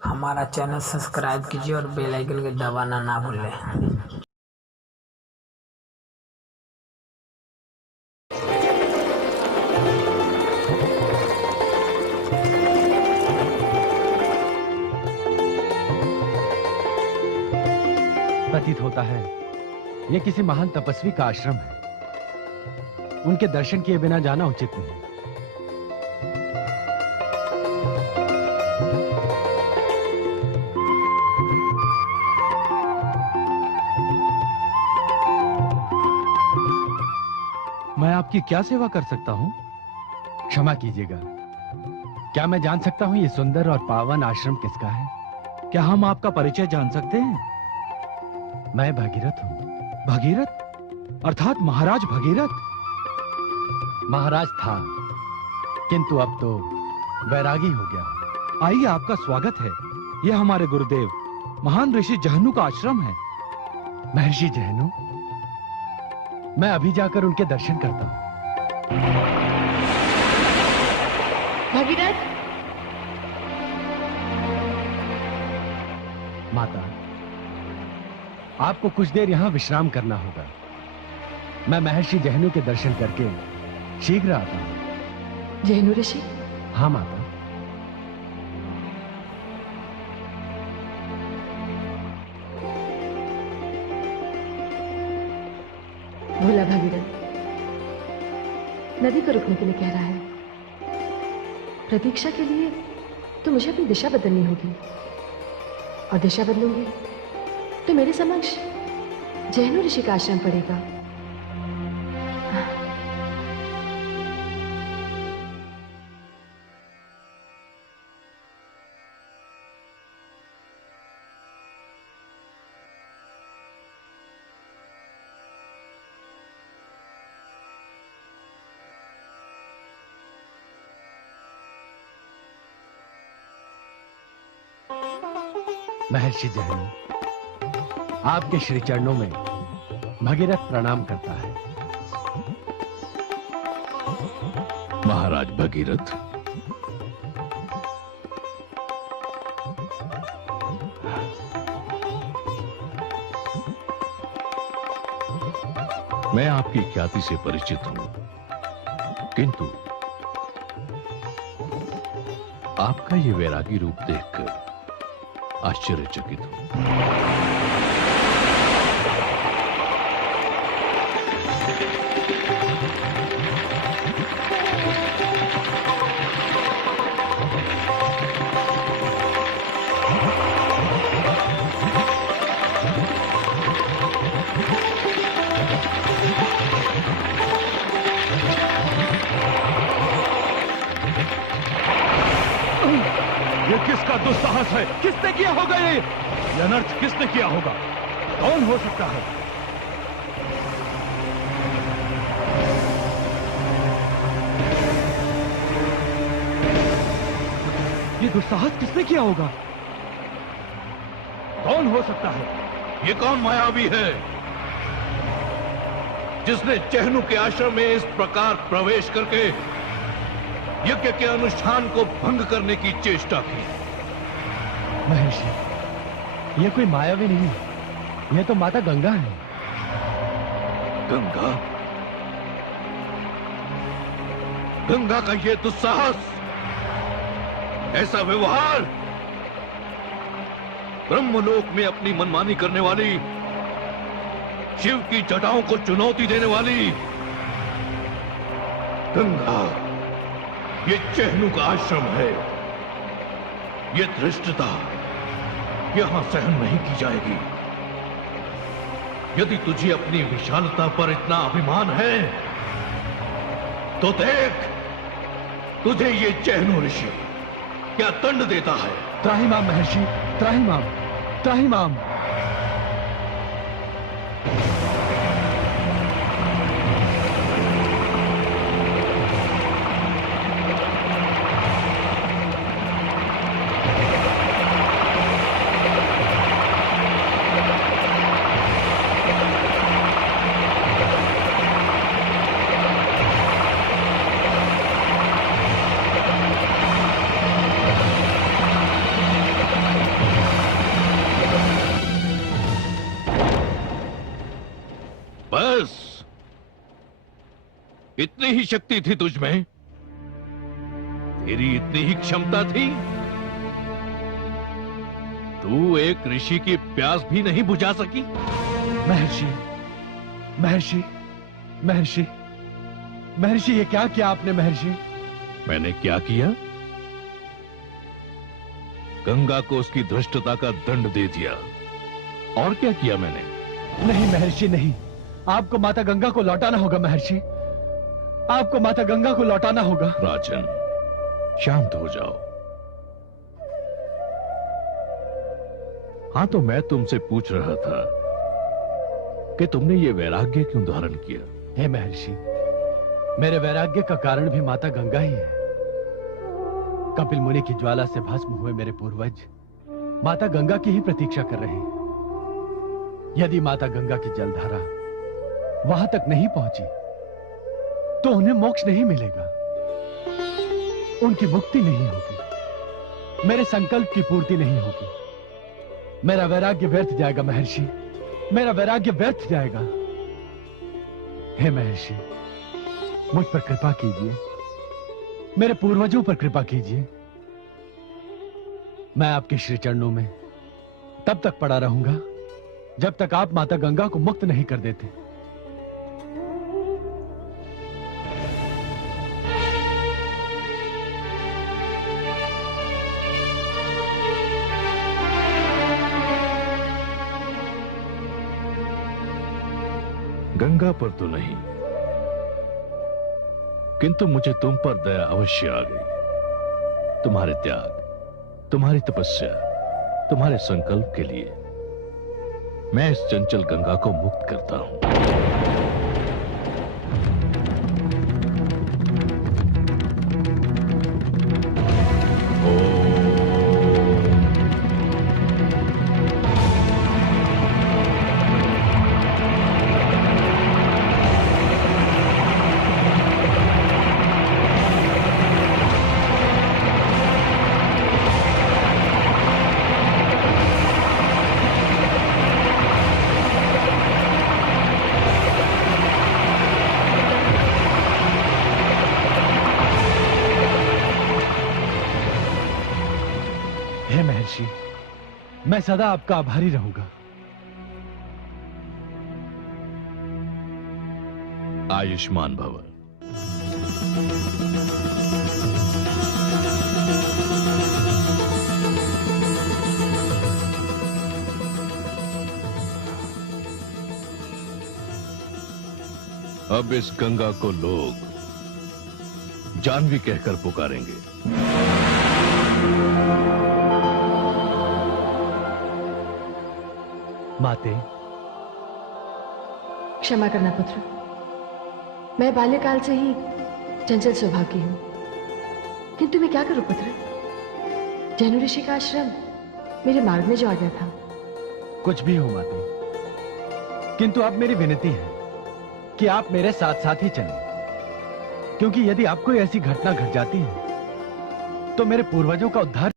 हमारा channel subscribe कीजिए और बेल आइकन को दबाना ना भूलें। प्रतीत होता है यह किसी महान तपस्वी का आश्रम है। उनके दर्शन किए बिना जाना उचित नहीं। मैं आपकी क्या सेवा कर सकता हूं? क्षमा कीजिएगा, क्या मैं जान सकता हूं यह सुंदर और पावन आश्रम किसका है? क्या हम आपका परिचय जान सकते हैं? मैं भगीरथ हूं। भगीरथ अर्थात महाराज भगीरथ? महाराज था, किंतु अब तो वैरागी हो गया। आइए, आपका स्वागत है। यह हमारे गुरुदेव महान ऋषि जहनु का आश्रम है। महर्षि जहनु? मैं अभी जाकर उनके दर्शन करता हूं। भगीरथ! माता, आपको कुछ देर यहां विश्राम करना होगा। मैं महर्षि जहनु के दर्शन करके शीघ्र आता हूं। जहनु ऋषि? हाँ माता। भोला भगीरथ नदी को रुकने के लिए कह रहा है। प्रतीक्षा के लिए तो मुझे अपनी दिशा बदलनी होगी, और दिशा बदलूंगी तो मेरे समक्ष जहनु ऋषि का आश्रम पड़ेगा। महर्षि जहनु, आपके श्री चरणों में भगीरथ प्रणाम करता है। महाराज भगीरथ, मैं आपकी ख्याति से परिचित हूं, किंतु आपका ये वैरागी रूप देखकर आश्चर्यचकित हूं। ये किसका दुस्साहस है? किसने किया होगा ये अनर्थ? किसने किया होगा? कौन हो सकता है? ये दुस्साहस किसने किया होगा? कौन हो सकता है? ये कौन मायावी है जिसने जहनु के आश्रम में इस प्रकार प्रवेश करके यज्ञ के अनुष्ठान को भंग करने की चेष्टा की? महर्षि, यह कोई मायावी नहीं, यह तो माता गंगा है। गंगा? गंगा का ये दुस्साहस, ऐसा व्यवहार, ब्रह्मलोक में अपनी मनमानी करने वाली, शिव की जटाओं को चुनौती देने वाली गंगा, ये जहनु का आश्रम है। ये धृष्टता यहां सहन नहीं की जाएगी। यदि तुझे अपनी विशालता पर इतना अभिमान है तो देख, तुझे ये जहनु ऋषि क्या दंड देता है। त्राहिमाम महर्षि, त्राहिमाम, त्राहिमाम। इतनी ही शक्ति थी तुझ में? तेरी इतनी ही क्षमता थी? तू एक ऋषि की प्यास भी नहीं बुझा सकी? महर्षि, महर्षि, महर्षि, महर्षि, ये क्या किया आपने महर्षि? मैंने क्या किया? गंगा को उसकी धृष्टता का दंड दे दिया। और क्या किया मैंने? नहीं महर्षि नहीं, आपको माता गंगा को लौटाना होगा महर्षि, आपको माता गंगा को लौटाना होगा। राजन, शांत हो जाओ। हाँ, तो मैं तुमसे पूछ रहा था कि तुमने ये वैराग्य क्यों धारण किया? हे महर्षि, मेरे वैराग्य का कारण भी माता गंगा ही है। कपिल मुनि की ज्वाला से भस्म हुए मेरे पूर्वज माता गंगा की ही प्रतीक्षा कर रहे हैं। यदि माता गंगा की जलधारा वहां तक नहीं पहुंची तो उन्हें मोक्ष नहीं मिलेगा, उनकी मुक्ति नहीं होगी, मेरे संकल्प की पूर्ति नहीं होगी। मेरा वैराग्य व्यर्थ जाएगा महर्षि, मेरा वैराग्य व्यर्थ जाएगा। हे महर्षि, मुझ पर कृपा कीजिए, मेरे पूर्वजों पर कृपा कीजिए। मैं आपके श्री चरणों में तब तक पड़ा रहूंगा जब तक आप माता गंगा को मुक्त नहीं कर देते। गंगा पर तो नहीं, किंतु मुझे तुम पर दया अवश्य आ गई। तुम्हारे त्याग, तुम्हारी तपस्या, तुम्हारे संकल्प के लिए मैं इस चंचल गंगा को मुक्त करता हूं। हे महर्षि, मैं सदा आपका आभारी रहूंगा। आयुष्मान भव। अब इस गंगा को लोग जानवी कहकर पुकारेंगे। माते, क्षमा करना पुत्र, मैं बाल्यकाल से ही चंचल स्वभाव की हूं, किंतु मैं क्या करूं पुत्र? जैन ऋषि का आश्रम मेरे मार्ग में जो आ गया था। कुछ भी हो माते, किंतु अब मेरी विनती है कि आप मेरे साथ साथ ही चलें, क्योंकि यदि आपको ऐसी घटना घट जाती है तो मेरे पूर्वजों का उद्धार